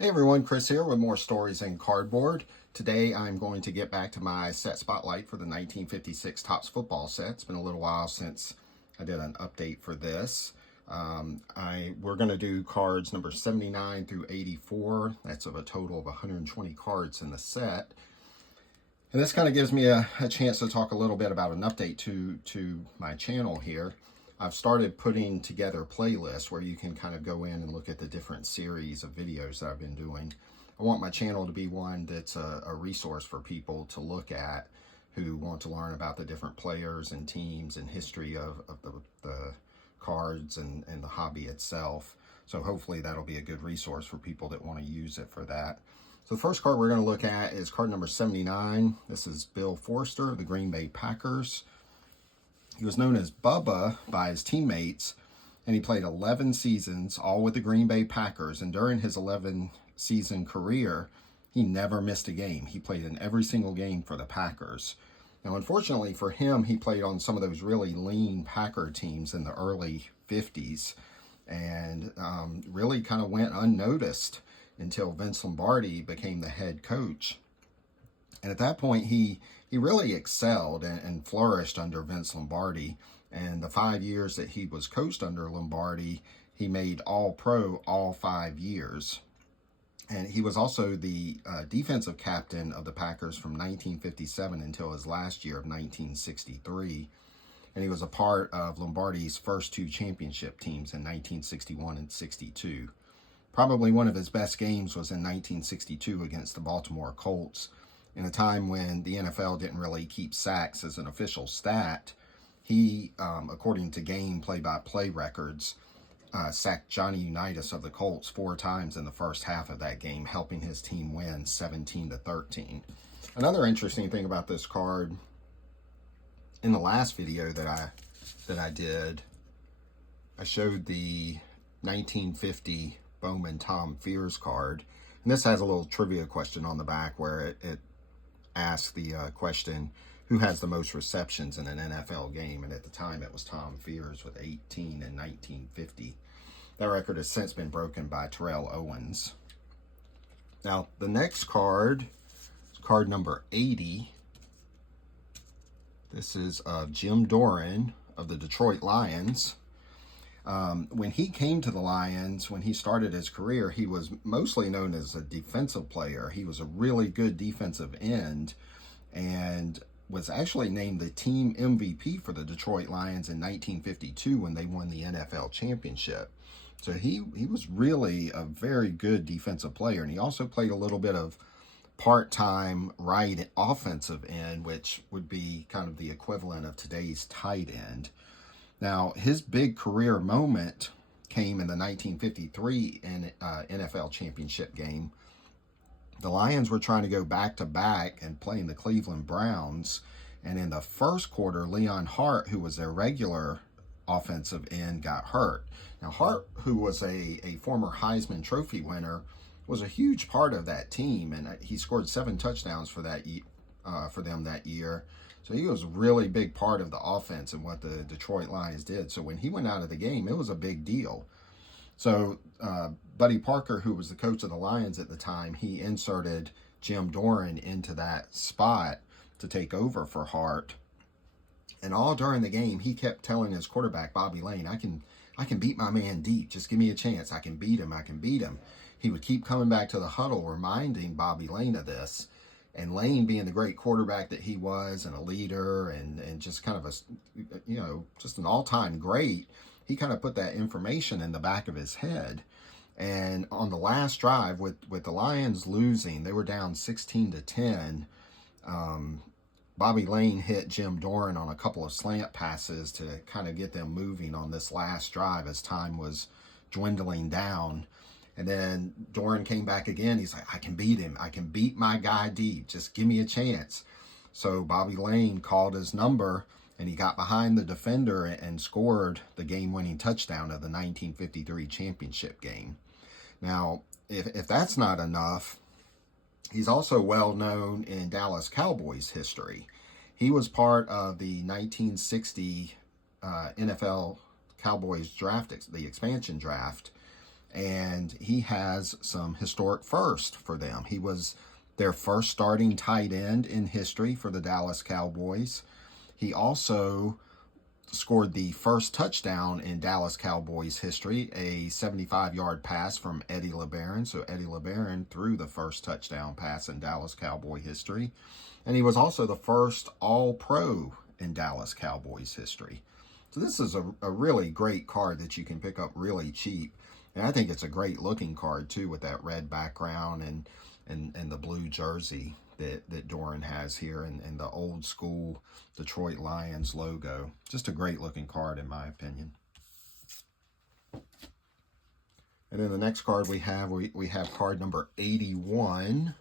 Hey everyone, Chris here with more stories in cardboard. Today I'm going to get back to my set spotlight for the 1956 Topps football set. It's been a little while since I did an update for this. We're going to do cards number 79 through 84. That's of a total of 120 cards in the set. And this kind of gives me a chance to talk a little bit about an update to my channel here. I've started putting together playlists where you can kind of go in and look at the different series of videos that I've been doing. I want my channel to be one that's a resource for people to look at who want to learn about the different players and teams and history of the cards and the hobby itself. So hopefully that'll be a good resource for people that want to use it for that. So the first card we're going to look at is card number 79. This is Bill Forster of the Green Bay Packers. He was known as Bubba by his teammates, and he played 11 seasons, all with the Green Bay Packers. And during his 11-season career, he never missed a game. He played in every single game for the Packers. Now, unfortunately for him, he played on some of those really lean Packer teams in the early 50s and really kind of went unnoticed until Vince Lombardi became the head coach. And at that point, he really excelled and flourished under Vince Lombardi. And the 5 years that he was coached under Lombardi, he made All-Pro all 5 years. And he was also the defensive captain of the Packers from 1957 until his last year of 1963. And he was a part of Lombardi's first 2 championship teams in 1961 and 62. Probably one of his best games was in 1962 against the Baltimore Colts. In a time when the NFL didn't really keep sacks as an official stat, he, according to game play-by-play records, sacked Johnny Unitas of the Colts 4 times in the first half of that game, helping his team win 17-13. Another interesting thing about this card, in the last video that I did, I showed the 1950 Bowman Tom Fears card, and this has a little trivia question on the back where it asked the question, who has the most receptions in an NFL game? And at the time, it was Tom Fears with 18 in 1950. That record has since been broken by Terrell Owens. Now, the next card is card number 80. This is Jim Doran of the Detroit Lions. When he came to the Lions, when he started his career, he was mostly known as a defensive player. He was a really good defensive end and was actually named the team MVP for the Detroit Lions in 1952 when they won the NFL championship. So he was really a very good defensive player, and he also played a little bit of part-time right offensive end, which would be kind of the equivalent of today's tight end. Now, his big career moment came in the 1953 NFL championship game. The Lions were trying to go back-to-back and playing the Cleveland Browns. And in the first quarter, Leon Hart, who was their regular offensive end, got hurt. Now, Hart, who was a former Heisman Trophy winner, was a huge part of that team. And he scored 7 touchdowns for them that year. So he was a really big part of the offense and what the Detroit Lions did. So when he went out of the game, it was a big deal. So Buddy Parker, who was the coach of the Lions at the time, he inserted Jim Doran into that spot to take over for Hart. And all during the game, he kept telling his quarterback, Bobby Lane, I can beat my man deep. Just give me a chance. I can beat him. I can beat him. He would keep coming back to the huddle, reminding Bobby Lane of this. And Lane, being the great quarterback that he was and a leader and just kind of just an all-time great, he kind of put that information in the back of his head. And on the last drive, with the Lions losing, they were down 16-10. Bobby Lane hit Jim Doran on a couple of slant passes to kind of get them moving on this last drive as time was dwindling down. And then Doran came back again. He's like, I can beat him. I can beat my guy deep. Just give me a chance. So Bobby Lane called his number, and he got behind the defender and scored the game-winning touchdown of the 1953 championship game. Now, if that's not enough, he's also well known in Dallas Cowboys history. He was part of the 1960 NFL Cowboys draft, the expansion draft. and he has some historic first for them. He was their first starting tight end in history for the Dallas Cowboys. He also scored the first touchdown in Dallas Cowboys history, a 75-yard pass from Eddie LeBaron. So Eddie LeBaron threw the first touchdown pass in Dallas Cowboy history. And he was also the first All-Pro in Dallas Cowboys history. So this is a really great card that you can pick up really cheap. And I think it's a great looking card too, with that red background and the blue jersey that Doran has here, and the old school Detroit Lions logo. Just a great looking card in my opinion. And then the next card we have card number 81.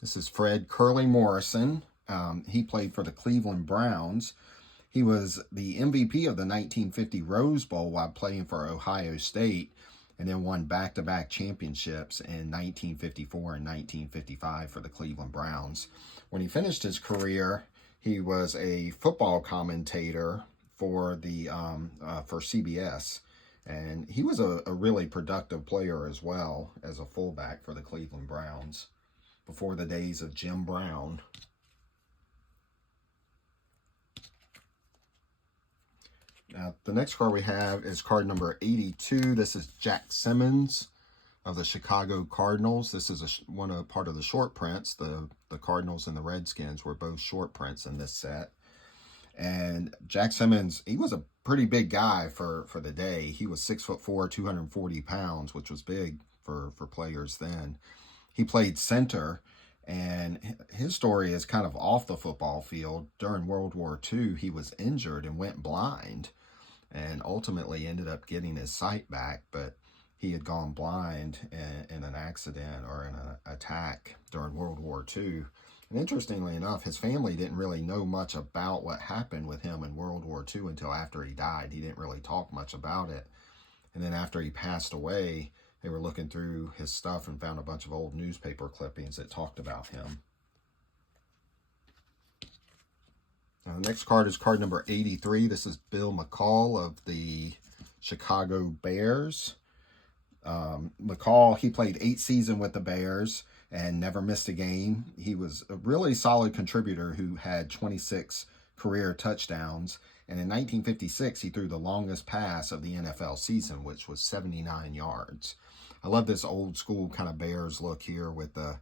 This is Fred Curly Morrison. He played for the Cleveland Browns. He was the MVP of the 1950 Rose Bowl while playing for Ohio State, and then won back-to-back championships in 1954 and 1955 for the Cleveland Browns. When he finished his career, he was a football commentator for CBS, and he was a really productive player as well as a fullback for the Cleveland Browns before the days of Jim Brown. Now, the next card we have is card number 82. This is Jack Simmons of the Chicago Cardinals. This is part of the short prints. The Cardinals and the Redskins were both short prints in this set. And Jack Simmons, he was a pretty big guy for the day. He was 6'4", 240 pounds, which was big for players then. He played center, and his story is kind of off the football field. During World War II, he was injured and went blind, and ultimately ended up getting his sight back, but he had gone blind in an accident or in an attack during World War II. And interestingly enough, his family didn't really know much about what happened with him in World War II until after he died. He didn't really talk much about it. And then after he passed away, they were looking through his stuff and found a bunch of old newspaper clippings that talked about him. Now, the next card is card number 83. This is Bill McColl of the Chicago Bears. McColl, he played 8 seasons with the Bears and never missed a game. He was a really solid contributor who had 26 career touchdowns. And in 1956, he threw the longest pass of the NFL season, which was 79 yards. I love this old school kind of Bears look here with the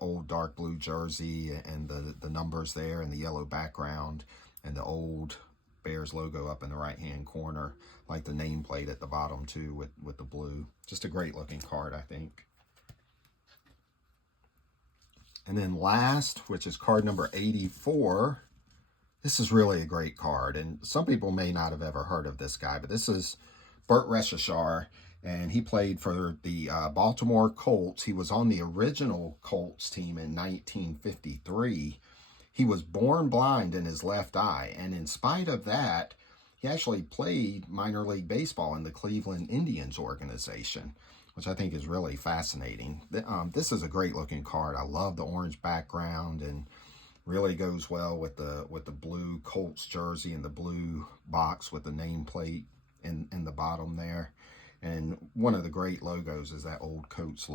old dark blue jersey and the numbers there and the yellow background and the old Bears logo up in the right-hand corner, like the nameplate at the bottom too with the blue. Just a great looking card, I think. And then last, which is card number 84. This is really a great card, and some people may not have ever heard of this guy, but this is Bert Rechichar, and he played for the Baltimore Colts. He was on the original Colts team in 1953. He was born blind in his left eye, and in spite of that, he actually played minor league baseball in the Cleveland Indians organization, which I think is really fascinating. This is a great looking card. I love the orange background, and really goes well with the blue Colts jersey and the blue box with the nameplate in the bottom there. And one of the great logos is that old Colts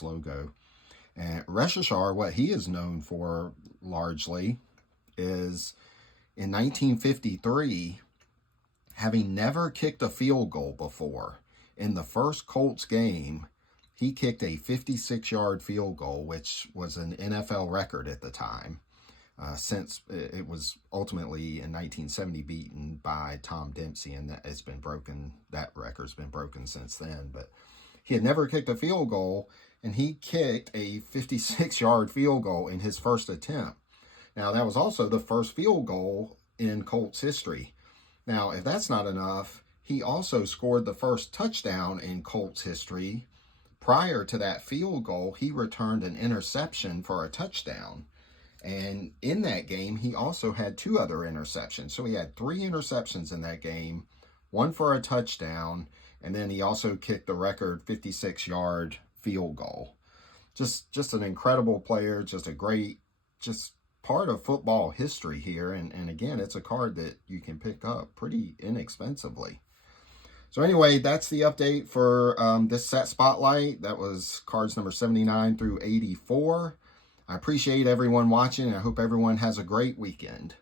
logo. And Rechichar, what he is known for largely is in 1953, having never kicked a field goal before. In the first Colts game, he kicked a 56-yard field goal, which was an NFL record at the time, since it was ultimately in 1970 beaten by Tom Dempsey, and it's been broken. That record's been broken since then. But he had never kicked a field goal, and he kicked a 56-yard field goal in his first attempt. Now, that was also the first field goal in Colts history. Now, if that's not enough, he also scored the first touchdown in Colts history. Prior to that field goal, he returned an interception for a touchdown. And in that game, he also had 2 other interceptions. So he had 3 interceptions in that game, 1 for a touchdown, and then he also kicked the record 56-yard field goal. Just an incredible player, just a great, part of football history here. And again, it's a card that you can pick up pretty inexpensively. So anyway, that's the update for this set spotlight. That was cards number 79 through 84. I appreciate everyone watching, and I hope everyone has a great weekend.